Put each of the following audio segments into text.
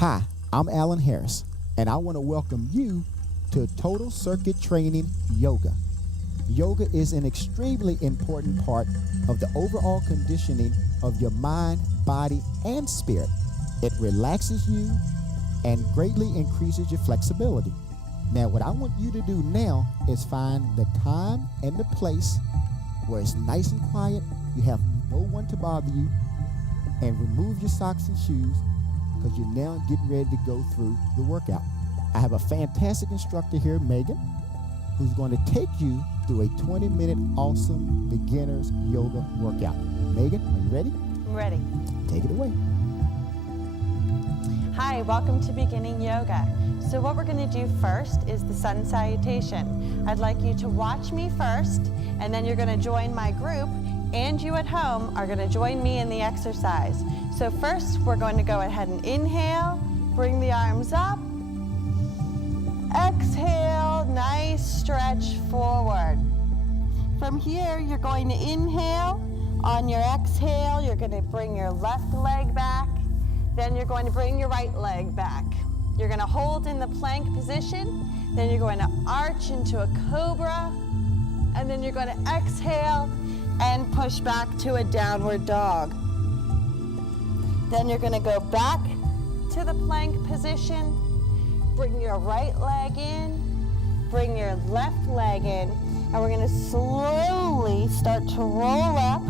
Hi, I'm Alan Harris, and I want to welcome you to Total Circuit Training Yoga. Yoga is an extremely important part of the overall conditioning of your mind, body, and spirit. It relaxes you and greatly increases your flexibility. Now, what I want you to do now is find the time and the place where it's nice and quiet, you have no one to bother you, and remove your socks and shoes because you're now getting ready to go through the workout. I have a fantastic instructor here, Megan, who's going to take you through a 20-minute awesome beginner's yoga workout. Megan, are you ready? I'm ready. Take it away. Hi, welcome to Beginning Yoga. So what we're going to do first is the sun salutation. I'd like you to watch me first, and then you're going to join my group, and you at home are going to join me in the exercise. So first, we're going to go ahead and inhale, bring the arms up. Exhale, nice stretch forward. From here, you're going to inhale. On your exhale, you're going to bring your left leg back. Then you're going to bring your right leg back. You're going to hold in the plank position. Then you're going to arch into a cobra. And then you're going to exhale and push back to a downward dog. Then you're going to go back to the plank position. Bring your right leg in. Bring your left leg in. And we're going to slowly start to roll up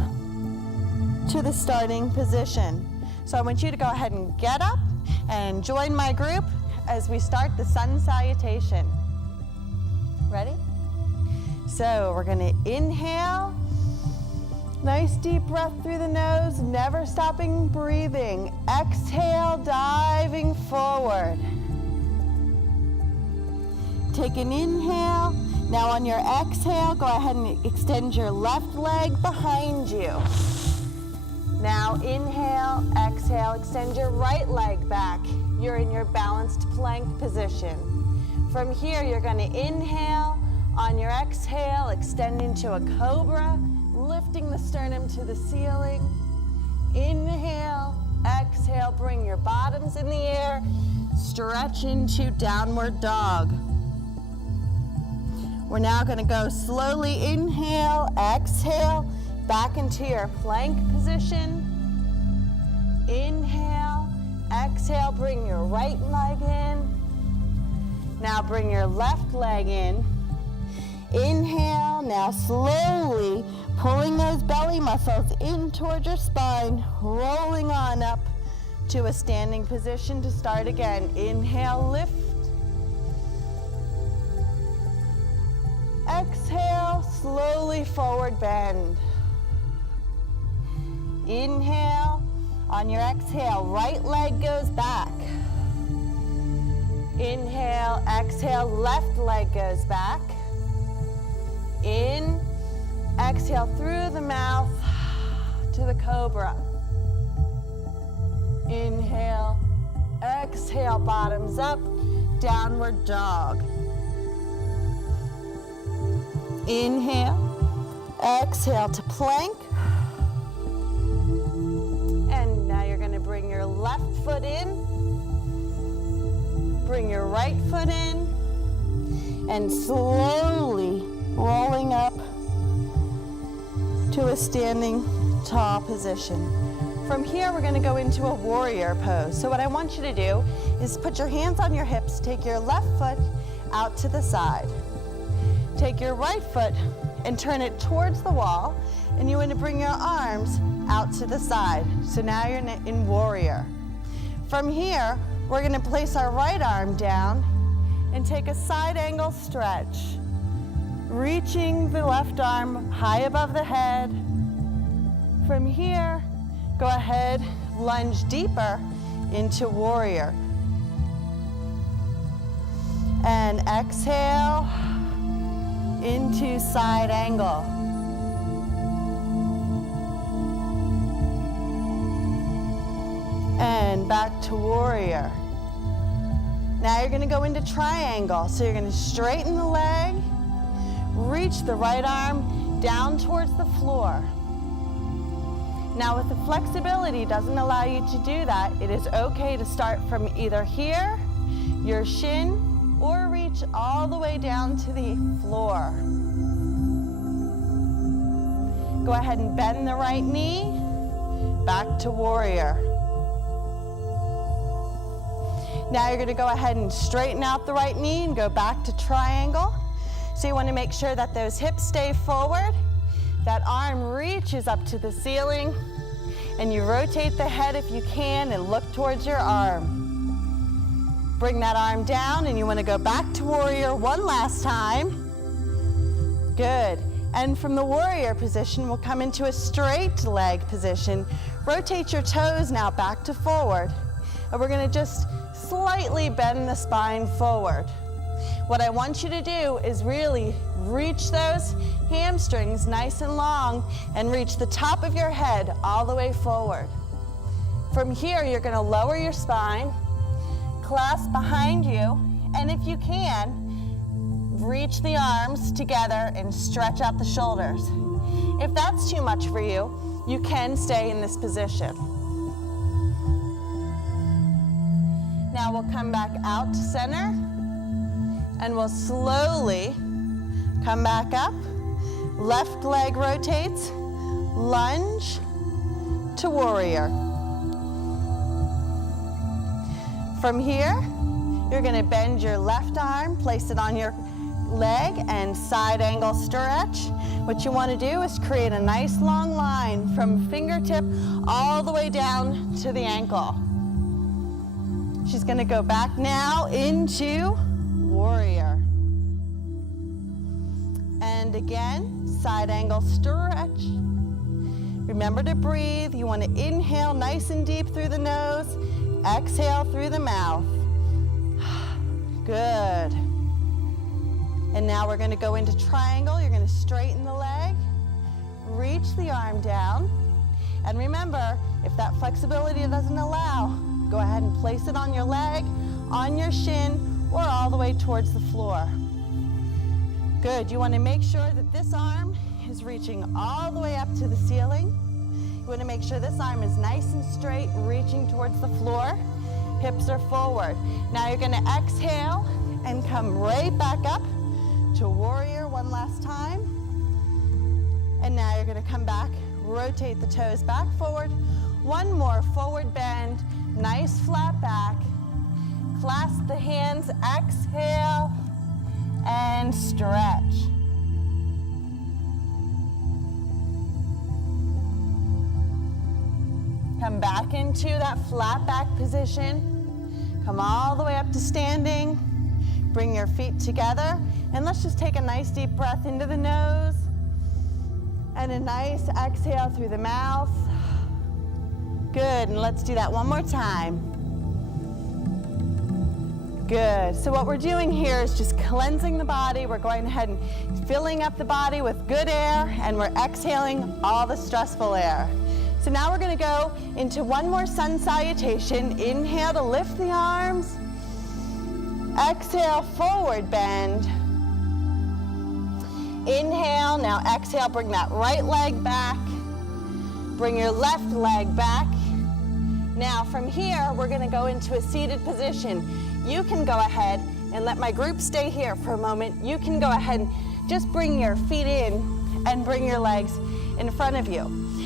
to the starting position. So I want you to go ahead and get up and join my group as we start the sun salutation. Ready? So we're going to inhale. Nice deep breath through the nose, never stopping breathing. Exhale, diving forward. Take an inhale. Now on your exhale, go ahead and extend your left leg behind you. Now inhale, exhale, extend your right leg back. You're in your balanced plank position. From here, you're going to inhale. On your exhale, extend into a cobra, lifting the sternum to the ceiling. Inhale, exhale, bring your bottoms in the air. Stretch into downward dog. We're now going to go slowly inhale, exhale, back into your plank position. Inhale, exhale, bring your right leg in. Now bring your left leg in. Inhale, now slowly pulling those belly muscles in towards your spine, rolling on up to a standing position to start again. Inhale, lift. Exhale, slowly forward bend. Inhale. On your exhale, right leg goes back. Inhale, exhale, left leg goes back. In, exhale through the mouth to the cobra. Inhale, exhale, bottoms up, downward dog. Inhale, exhale to plank. And now you're going to bring your left foot in, bring your right foot in, and slowly rolling up to a standing tall position. From here, we're going to go into a warrior pose. So what I want you to do is put your hands on your hips, take your left foot out to the side. Take your right foot and turn it towards the wall, and you want to bring your arms out to the side. So now you're in warrior. From here, we're going to place our right arm down and take a side angle stretch, reaching the left arm high above the head. From here, go ahead, lunge deeper into warrior. And exhale into side angle. And back to warrior. Now you're going to go into triangle. So you're going to straighten the leg, reach the right arm down towards the floor. Now if the flexibility doesn't allow you to do that, it is okay to start from either here, your shin, or reach all the way down to the floor. Go ahead and bend the right knee, back to warrior. Now you're gonna go ahead and straighten out the right knee and go back to triangle. So you wanna make sure that those hips stay forward, that arm reaches up to the ceiling, and you rotate the head if you can and look towards your arm. Bring that arm down and you wanna go back to warrior one last time. Good. And from the warrior position, we'll come into a straight leg position. Rotate your toes now back to forward. And we're gonna just slightly bend the spine forward. What I want you to do is really reach those hamstrings nice and long and reach the top of your head all the way forward. From here, you're gonna lower your spine, clasp behind you, and if you can, reach the arms together and stretch out the shoulders. If that's too much for you, you can stay in this position. Now we'll come back out to center, and we'll slowly come back up. Left leg rotates, lunge to warrior. From here, you're gonna bend your left arm, place it on your leg, and side angle stretch. What you wanna do is create a nice long line from fingertip all the way down to the ankle. She's gonna go back now into warrior. And again, side angle stretch. Remember to breathe. You want to inhale nice and deep through the nose, exhale through the mouth. Good. And now we're going to go into triangle. You're going to straighten the leg, reach the arm down, and remember, if that flexibility doesn't allow, go ahead and place it on your leg, on your shin, or all the way towards the floor. Good. You want to make sure that this arm is reaching all the way up to the ceiling. You want to make sure this arm is nice and straight, reaching towards the floor. Hips are forward. Now you're going to exhale and come right back up to warrior one last time. And now you're going to come back, rotate the toes back forward. One more forward bend, nice flat back. Clasp the hands, exhale, and stretch. Come back into that flat back position. Come all the way up to standing. Bring your feet together, and let's just take a nice deep breath into the nose, and a nice exhale through the mouth. Good, and let's do that one more time. Good. So what we're doing here is just cleansing the body. We're going ahead and filling up the body with good air, and we're exhaling all the stressful air. So now we're going to go into one more sun salutation. Inhale to lift the arms. Exhale, forward bend. Inhale, now exhale, bring that right leg back. Bring your left leg back. Now from here, we're going to go into a seated position. You can go ahead and let my group stay here for a moment. You can go ahead and just bring your feet in and bring your legs in front of you.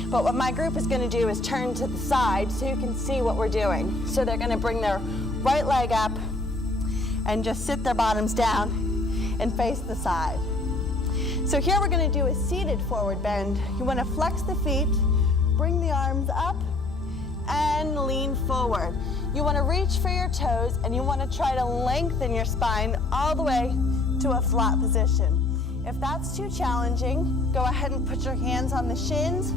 But what my group is going to do is turn to the side so you can see what we're doing. So they're going to bring their right leg up and just sit their bottoms down and face the side. So here we're going to do a seated forward bend. You want to flex the feet, bring the arms up, and lean forward. You want to reach for your toes, and you want to try to lengthen your spine all the way to a flat position. If that's too challenging, go ahead and put your hands on the shins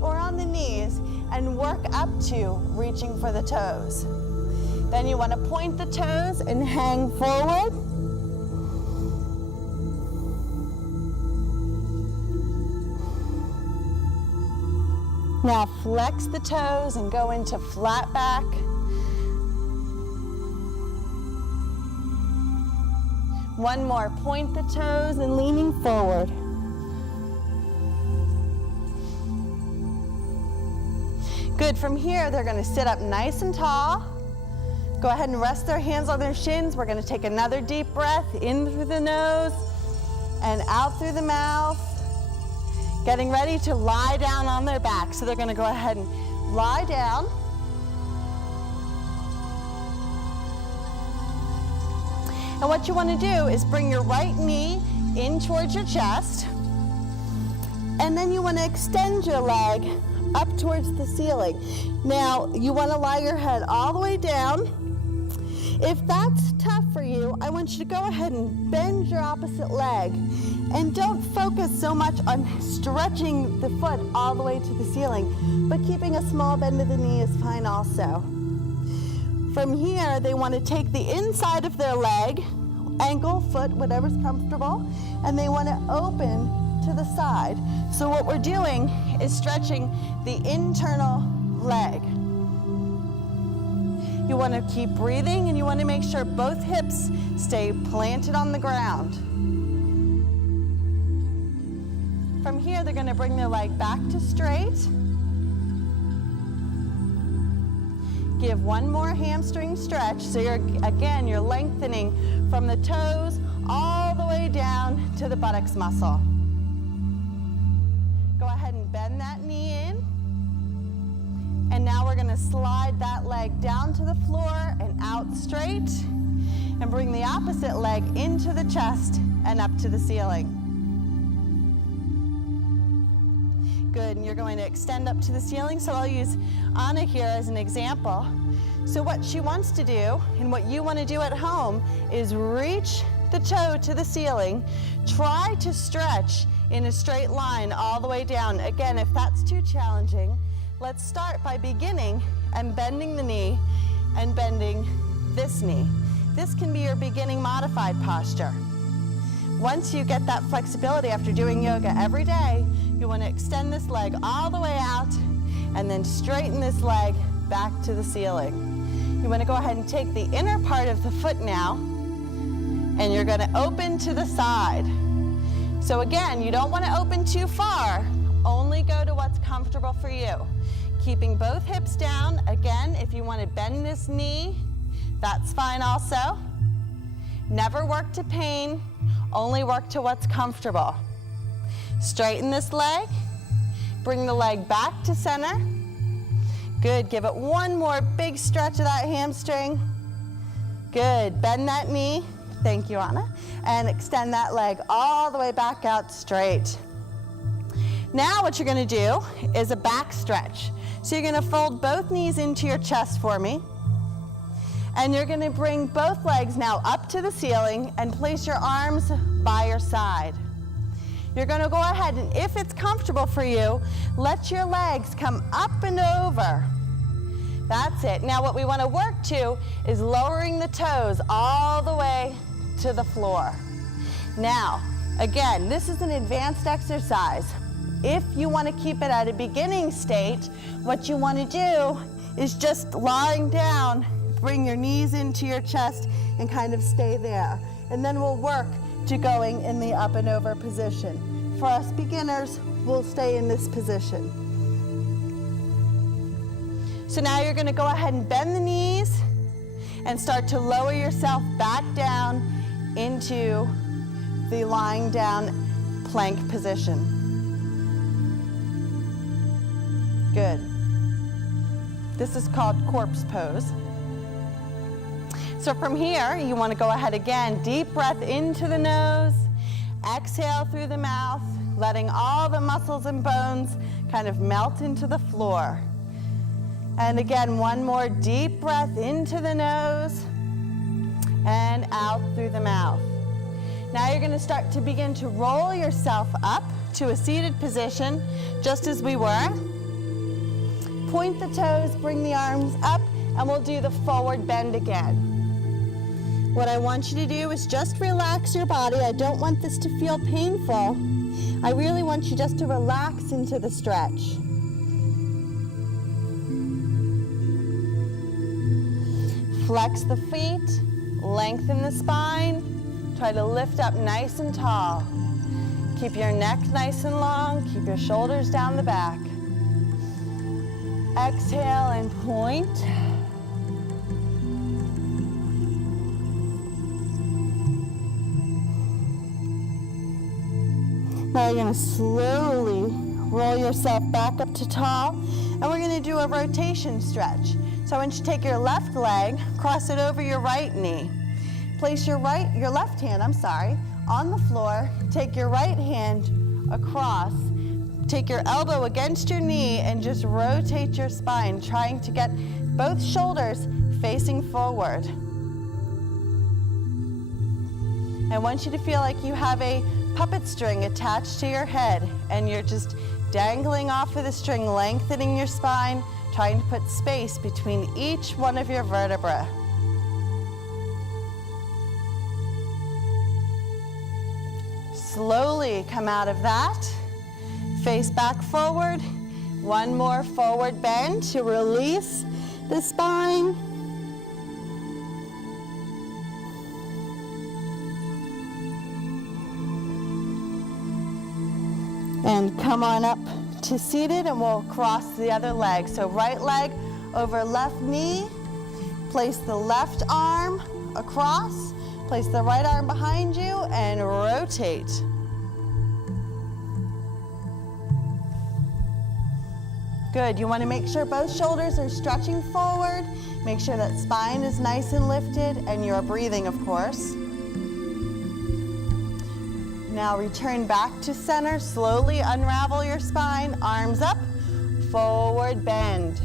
or on the knees and work up to reaching for the toes. Then you want to point the toes and hang forward. Now flex the toes and go into flat back. One more, point the toes and leaning forward. Good, from here, they're gonna sit up nice and tall. Go ahead and rest their hands on their shins. We're gonna take another deep breath in through the nose and out through the mouth. Getting ready to lie down on their back. So they're gonna go ahead and lie down. And what you wanna do is bring your right knee in towards your chest. And then you wanna extend your leg up towards the ceiling. Now, you wanna lie your head all the way down. If that's tough for you, I want you to go ahead and bend your opposite leg. And don't focus so much on stretching the foot all the way to the ceiling, but keeping a small bend of the knee is fine also. From here, they want to take the inside of their leg, ankle, foot, whatever's comfortable, and they want to open to the side. So what we're doing is stretching the internal leg. You want to keep breathing, and you want to make sure both hips stay planted on the ground. From here, they're going to bring their leg back to straight. Give one more hamstring stretch. So you're lengthening from the toes all the way down to the buttocks muscle. Go ahead and bend that knee in. And now we're going to slide that leg down to the floor and out straight. And bring the opposite leg into the chest and up to the ceiling. Good, and you're going to extend up to the ceiling. So I'll use Anna here as an example. So what she wants to do, and what you want to do at home, is reach the toe to the ceiling. Try to stretch in a straight line all the way down. Again, if that's too challenging, let's start by beginning and bending the knee and bending this knee. This can be your beginning modified posture. Once you get that flexibility after doing yoga every day, you want to extend this leg all the way out and then straighten this leg back to the ceiling. You want to go ahead and take the inner part of the foot now, and you're going to open to the side. So again, you don't want to open too far, only go to what's comfortable for you. Keeping both hips down. Again, if you want to bend this knee, that's fine also. Never work to pain, only work to what's comfortable. Straighten this leg, bring the leg back to center. Good, give it one more big stretch of that hamstring. Good, bend that knee, thank you, Anna, and extend that leg all the way back out straight. Now what you're gonna do is a back stretch. So you're gonna fold both knees into your chest for me, and you're gonna bring both legs now up to the ceiling and place your arms by your side. You're gonna go ahead, and if it's comfortable for you, let your legs come up and over. That's it. Now what we wanna work to is lowering the toes all the way to the floor. Now, again, this is an advanced exercise. If you wanna keep it at a beginning state, what you wanna do is just lying down, bring your knees into your chest and kind of stay there. And then we'll work to going in the up and over position. For us beginners, we'll stay in this position. So now you're gonna go ahead and bend the knees and start to lower yourself back down into the lying down plank position. Good. This is called corpse pose. So from here, you want to go ahead again, deep breath into the nose, exhale through the mouth, letting all the muscles and bones kind of melt into the floor. And again, one more deep breath into the nose and out through the mouth. Now you're going to start to begin to roll yourself up to a seated position, just as we were. Point the toes, bring the arms up, and we'll do the forward bend again. What I want you to do is just relax your body. I don't want this to feel painful. I really want you just to relax into the stretch. Flex the feet, lengthen the spine, try to lift up nice and tall. Keep your neck nice and long, keep your shoulders down the back. Exhale and point. Now you're going to slowly roll yourself back up to tall, and we're going to do a rotation stretch. So I want you to take your left leg, cross it over your right knee. Place your left hand, on the floor. Take your right hand across. Take your elbow against your knee and just rotate your spine, trying to get both shoulders facing forward. I want you to feel like you have a puppet string attached to your head, and you're just dangling off of the string, lengthening your spine, trying to put space between each one of your vertebrae. Slowly come out of that. Face back forward. One more forward bend to release the spine. And come on up to seated, and we'll cross the other leg. So right leg over left knee. Place the left arm across. Place the right arm behind you and rotate. Good. You want to make sure both shoulders are stretching forward. Make sure that spine is nice and lifted, and you're breathing, of course. Now return back to center. Slowly unravel your spine. Arms up. Forward bend.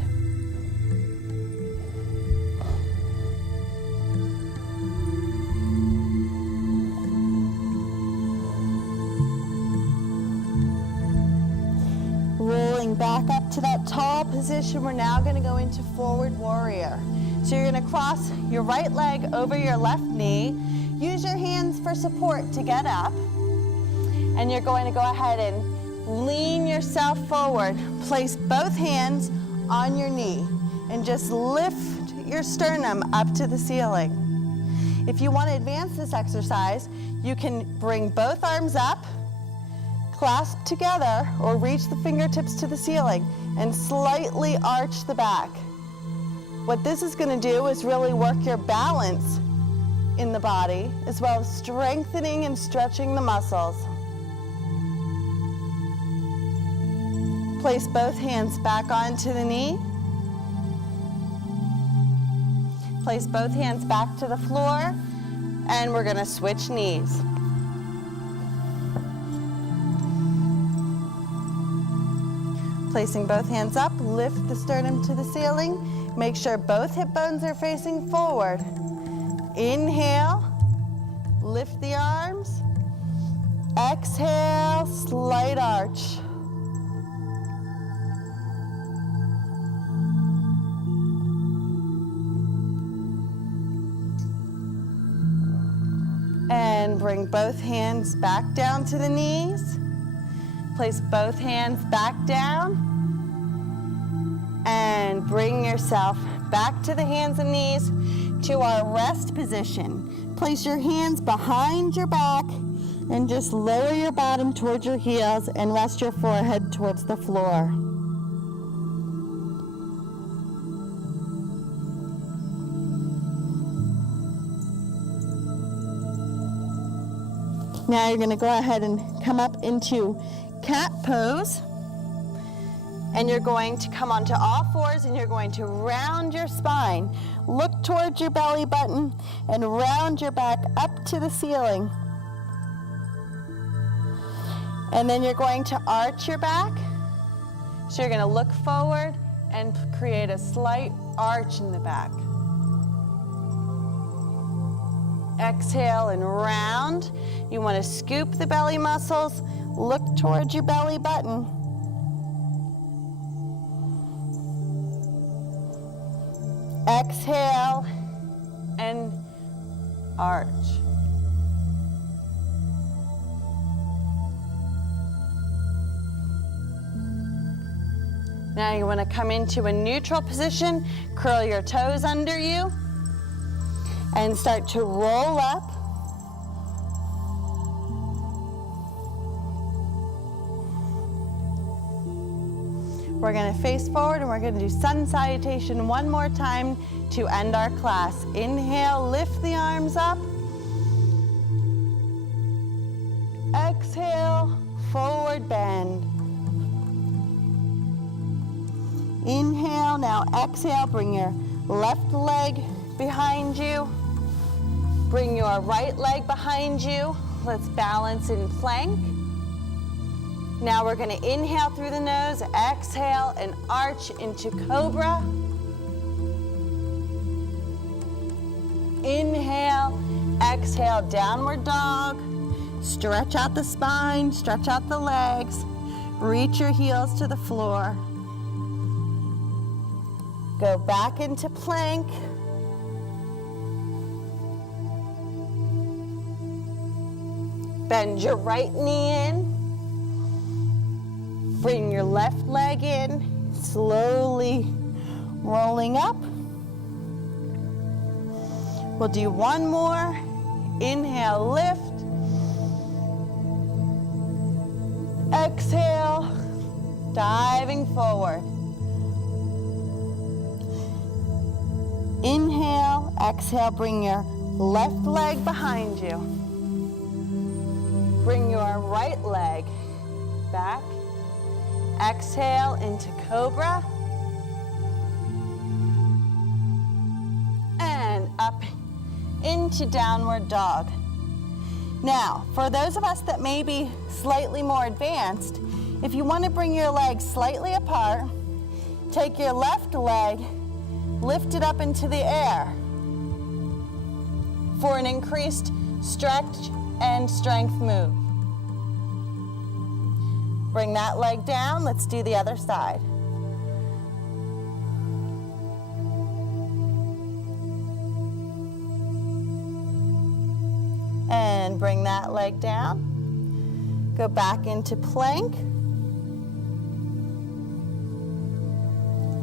Rolling back up to that tall position, we're now going to go into forward warrior. So you're going to cross your right leg over your left knee. Use your hands for support to get up. And you're going to go ahead and lean yourself forward. Place both hands on your knee and just lift your sternum up to the ceiling. If you want to advance this exercise, you can bring both arms up, clasp together, or reach the fingertips to the ceiling and slightly arch the back. What this is going to do is really work your balance in the body, as well as strengthening and stretching the muscles. Place both hands back onto the knee. Place both hands back to the floor, and we're going to switch knees. Placing both hands up, lift the sternum to the ceiling. Make sure both hip bones are facing forward. Inhale, lift the arms. Exhale, slight arch. And bring both hands back down to the knees. Place both hands back down. And bring yourself back to the hands and knees to our rest position. Place your hands behind your back and just lower your bottom towards your heels and rest your forehead towards the floor. Now you're going to go ahead and come up into cat pose. And you're going to come onto all fours, and you're going to round your spine. Look towards your belly button and round your back up to the ceiling. And then you're going to arch your back. So you're going to look forward and create a slight arch in the back. Exhale and round. You want to scoop the belly muscles. Look towards your belly button. Exhale and arch. Now you want to come into a neutral position, curl your toes under you, and start to roll up. We're gonna face forward and we're gonna do sun salutation one more time to end our class. Inhale, lift the arms up. Exhale, forward bend. Inhale, now exhale, bring your left leg behind you. Bring your right leg behind you. Let's balance in plank. Now we're gonna inhale through the nose, exhale, and arch into cobra. Inhale, exhale, downward dog. Stretch out the spine, stretch out the legs. Reach your heels to the floor. Go back into plank. Bend your right knee in. Bring your left leg in, slowly rolling up. We'll do one more. Inhale, lift. Exhale, diving forward. Inhale, exhale, bring your left leg behind you. Bring your right leg back. Exhale into cobra. And up into downward dog. Now, for those of us that may be slightly more advanced, if you want to bring your legs slightly apart, take your left leg, lift it up into the air for an increased stretch and strength move. Bring that leg down. Let's do the other side. And bring that leg down. Go back into plank.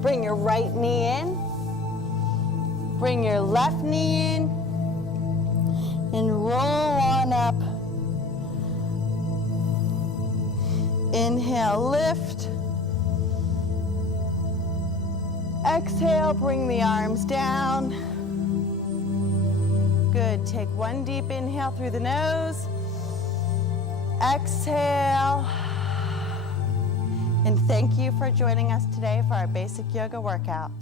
Bring your right knee in. Bring your left knee in. And roll on up. Inhale, lift. Exhale, bring the arms down. Good, take one deep inhale through the nose. Exhale. And thank you for joining us today for our basic yoga workout.